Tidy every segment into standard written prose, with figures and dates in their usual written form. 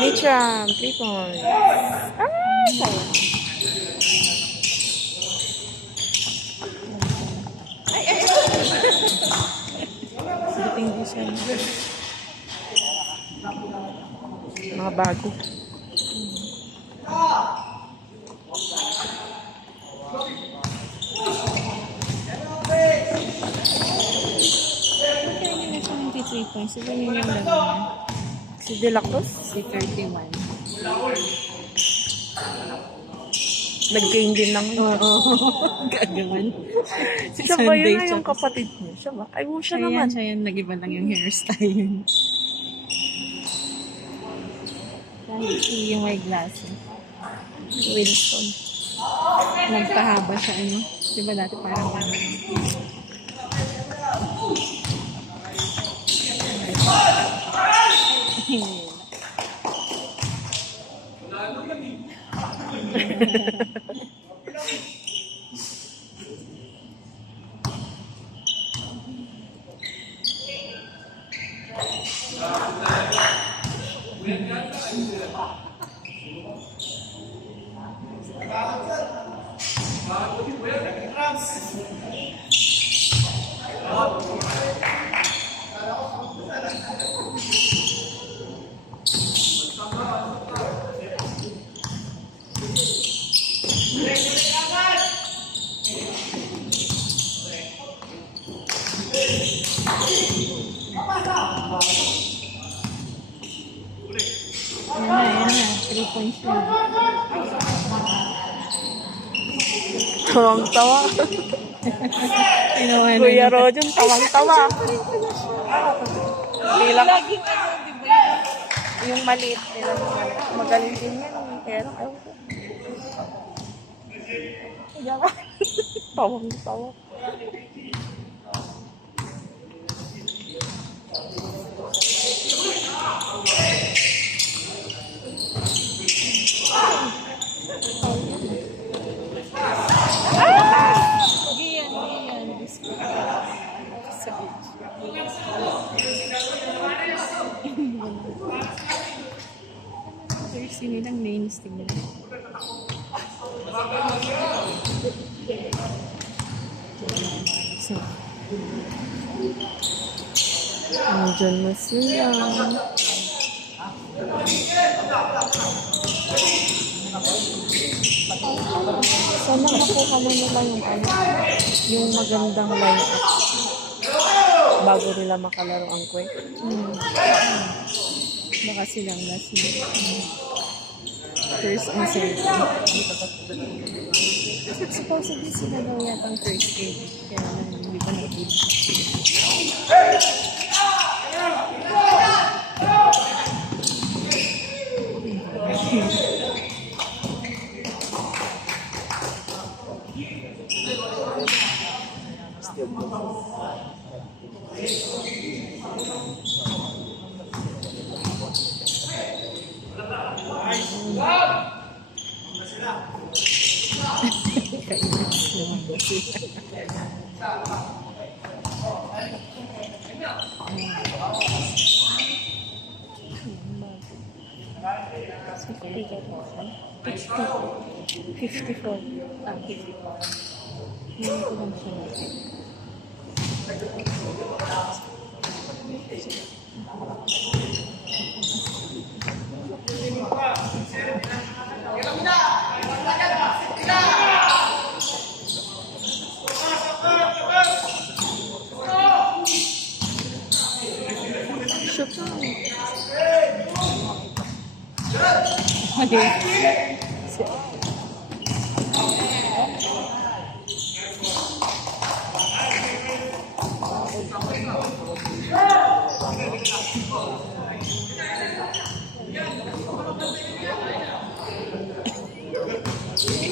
Mitcham, 3 points. Sayang. Ay! Dating din siya. Mga bago. Okay, 23 points. Ito yung laro niya. Si De La Cruz? Si 31. Nag-gain din lang. Oo. Gagawan. Siya ba yun na yung kapatid niya? Siya ba? Ay, siya naman. Siya yan. Nag-iba lang yung hairstyle. Dahil yung may glasses. Wilson. Nagpahaba siya, ano? Diba dati parang ano? Ayan na. 3 points na. Tawang-tawa. Kuya Rojan, tawang-tawa. Bilang. Laging ano, diba? Yung maliit nila. Magaling din yan. Pero, ayaw ko. Tawang-tawa. Giyan. Sa beach. Jersey nilang mainstream nila. Nandiyan na sila. Sana makuha mo nila yung yung magandang line-up bago nila makalaro ang quick. Baka silang last na. First and second. Kasi supposedly sila daw yatang first aid. Kaya lang hindi pa nag-give.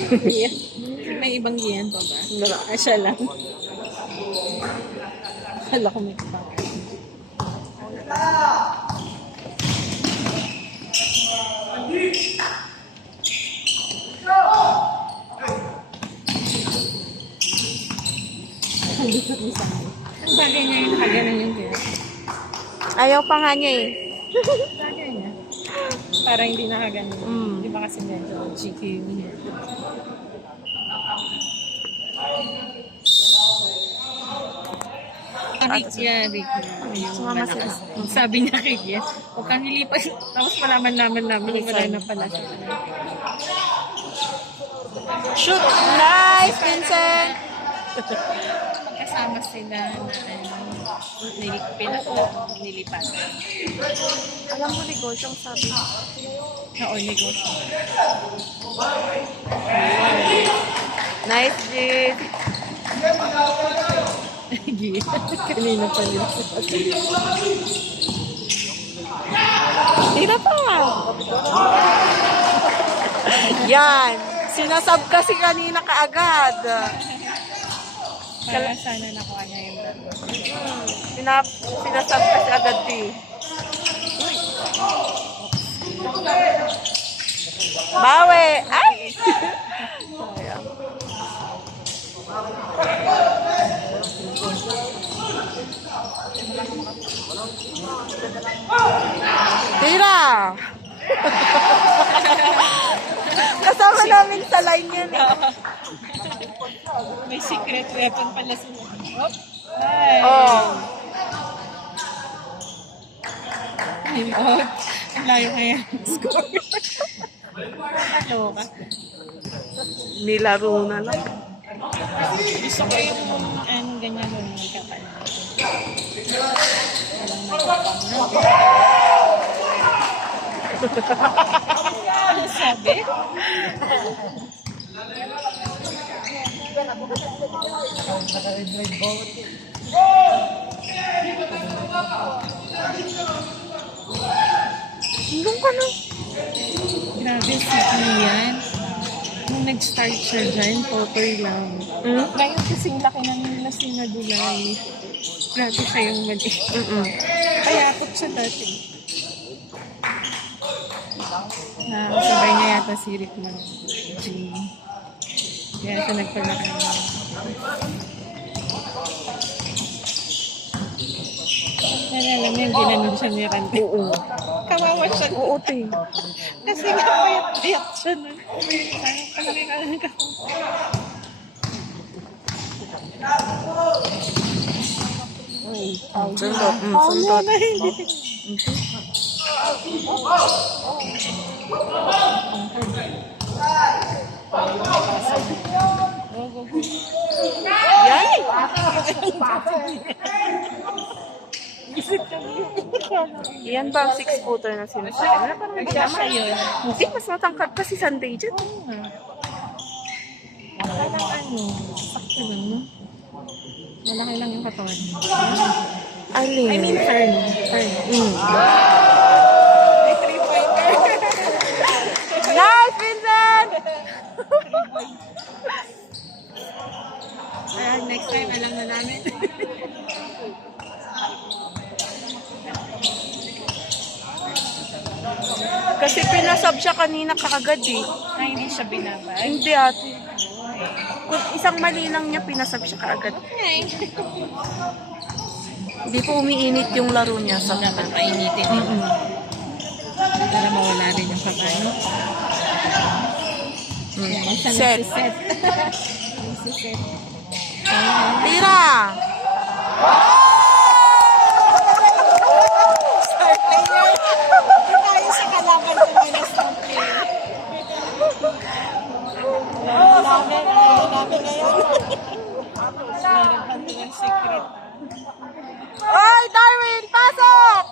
Yeah. May ibang Gian pa ba? Wala. Ah, siya lang. Hala ko may pa. Ang bagay niya yung nakaganon yung Gian. Ayaw pa nga niya eh. Bagay niya. Parang hindi nakaganon. Mm. Di ba kasi medyo GQ yun. Ricky, yung Sumama sila. malakas. Sabi niya kay Gia, huwag kang lilipas. Tapos malaman namin wala na pala sila. Shoot! Nice, Vincent! Magkasama sila na nilipatan. Alam mo, negosyong sabi. Oo, negosyo. Nice, Jade. Gia, kanina pa nila Tira pa. Yan. Sinasab kasi kanina kaagad. para sana nakuha niya yung dalawa. Sinasab kasi agad eh. Bawi! Ay! Tira! Kasama namin sa line yan eh. May secret weapon pala sila. Oh! Ay! Oh. Time out. Ang layo kaya ng score. Ano ka? Nilaro na lang. Gusto ko yung ganyan mo yung kapal. Walang magpapang na. Ano sabi? Hanggang ka na. Grabe si Ian. Nung nag-start siya dyan, totoy lang. Ngayon kasing laki ng nasinadulay. Grabe siya yung mali. Kayapot siya dati. Nakasabay niya yata si Rick ng gym. Kaya siya nagpalaki niya. Alam mo yung ginanon siya ni Randy. Oo. Kawawa siya. Oo, te. Kasi nga payat-payat siya nun. Palaki ka lang ka. Sundot. Sundot. Na hindi. Yan! Yan ba ang 6-footer na sinasabi? Wala parang hindi naman. Hindi, mas matangkad pa si Sunday dyan. Parang sakto lang, no? Malaki lang yung katawan. Alin? I mean, turn. May 3-pointer. Nice, Vincent! Next time, alam na namin. Kasi pinasab siya kanina kaagad eh. Hindi siya binabay. Hindi ate. Kung isang mali lang niya, pinasab siya kaagad. Okay. Hindi po umiinit yung laro niya sa Dapat painitin. Para mawala rin yung pagano. Set. Set. Tira! Star player. Hindi tayo sa kalaban ng mga star player. Namin ngayon. Meron pa nilang secret. Oy, Darwin! Pasok!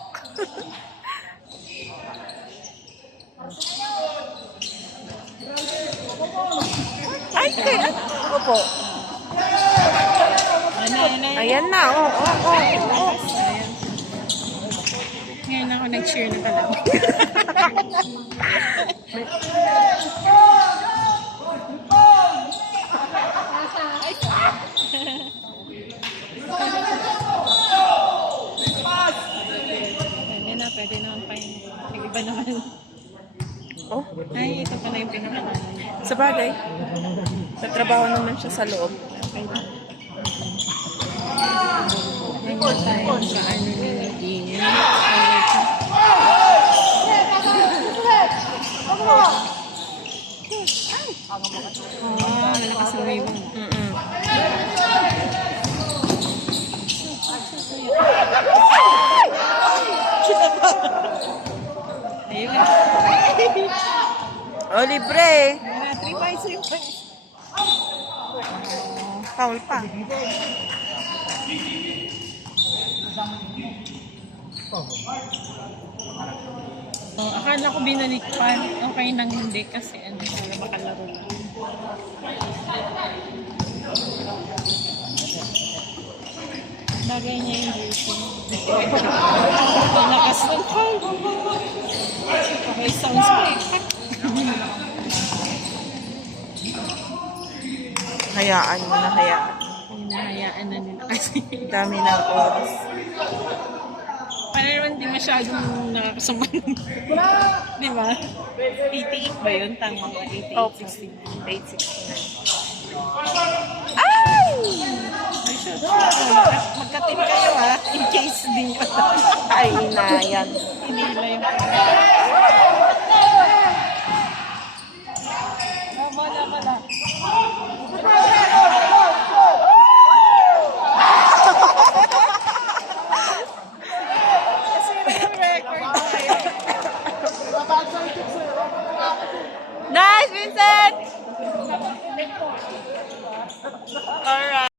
Ay, kaya... Ako po. Ayan na, oh. Ngayon ako nag-cheer na pala. ba naman? Oh, Ay, ito pala yung pinakamalay. sa bagay. Tatrabaho naman siya sa loob. Okay lang. Ngayon tayo sa ano nilagin. Oo, malakas ang wave mo. Mm-mm. Ayun. Oh, libre. Wala, 3 points, 3 points. Foul pa. Oh, akala ko binalikpan. Okay nang hindi kasi ano, para makalaro lang. Bagay niya yung jersey. Malakas ng five. Okay, sounds like. Hayaan mo na, hayaan. Hinahayaan na nila kasi. Dami ng oras. Para naman di masyadong nakakasama. Di ba? 88 ba yun? Tama ba? 88, Oh, 69. 869. Ay, shot. Magka-team kayo ha, in case din yun. Ay, inayan. Hinila yung Tama na. Kasi yung record tayo. Nice, Vincent! Or